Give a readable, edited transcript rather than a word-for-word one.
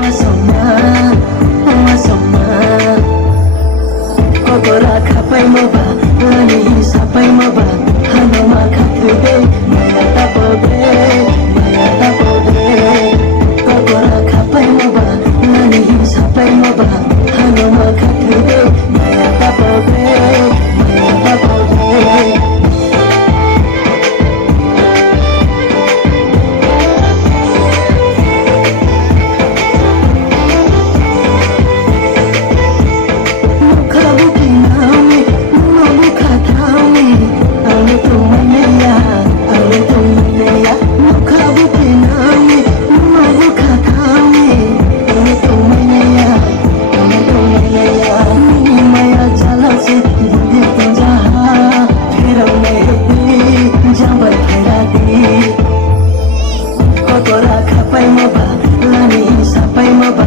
Wasoma, wasoma. Kokora kapai moba, lani sapai moba. Hano makatube, maya tapobe, maya tapobe. Kokora kapai moba, lani sapai moba. Hano makatube, maya tapobe, maya tapobe. Kokora kapai moba, lani sapai moba.